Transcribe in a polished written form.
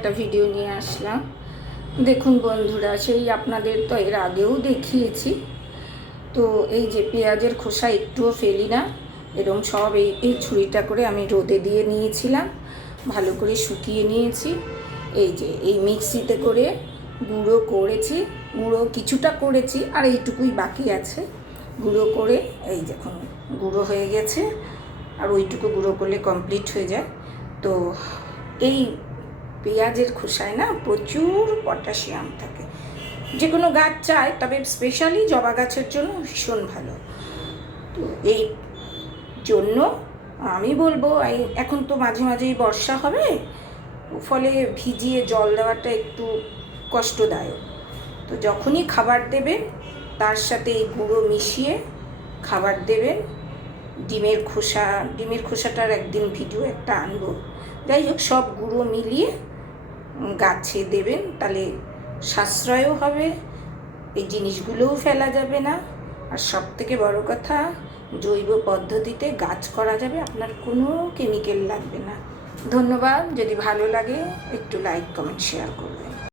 একটা ভিডিও নিয়ে আসলাম। দেখুন বন্ধুরা, সেই আপনাদের তো এর আগেও দেখিয়েছি। তো এই যে পেঁয়াজের খোসা একটুও ফেলি না, এরকম সব এই ছুরিটা করে আমি রোদে দিয়ে নিয়েছিলাম, ভালো করে শুকিয়ে নিয়েছি। এই যে এই মিক্সিতে করে গুঁড়ো করেছি, গুঁড়ো কিছুটা করেছি আর এইটুকুই বাকি আছে। গুঁড়ো করে এই দেখুন গুঁড়ো হয়ে গেছে, আর ওইটুকু গুঁড়ো করলে কমপ্লিট হয়ে যায়। তো এই পেঁয়াজের খোসায় না প্রচুর পটাশিয়াম থাকে, যে কোনো গাছ চায়, তবে স্পেশালি জবা গাছের জন্য ভীষণ ভালো। তো এই জন্য আমি বলবো, এখন তো মাঝে মাঝেই বর্ষা হবে, ফলে ভিজিয়ে জল দেওয়াটা একটু কষ্টদায়ক। তো যখনই খাবার দেবেন তার সাথে এই গুঁড়ো মিশিয়ে খাবার দেবেন। ডিমের খোসাটার একদিন ভিডিও একটা আনবো। যাই হোক, সব গুঁড়ো মিলিয়ে গাছে দেবেন, তাহলে সাশ্রয়ও হবে, এই জিনিসগুলোও ফেলা যাবে না, আর সব থেকে বড় কথা জৈব পদ্ধতিতে গাছ করা যাবে, আপনার কোনো কেমিক্যাল লাগবে না। ধন্যবাদ। যদি ভালো লাগে একটু লাইক কমেন্ট শেয়ার করবেন।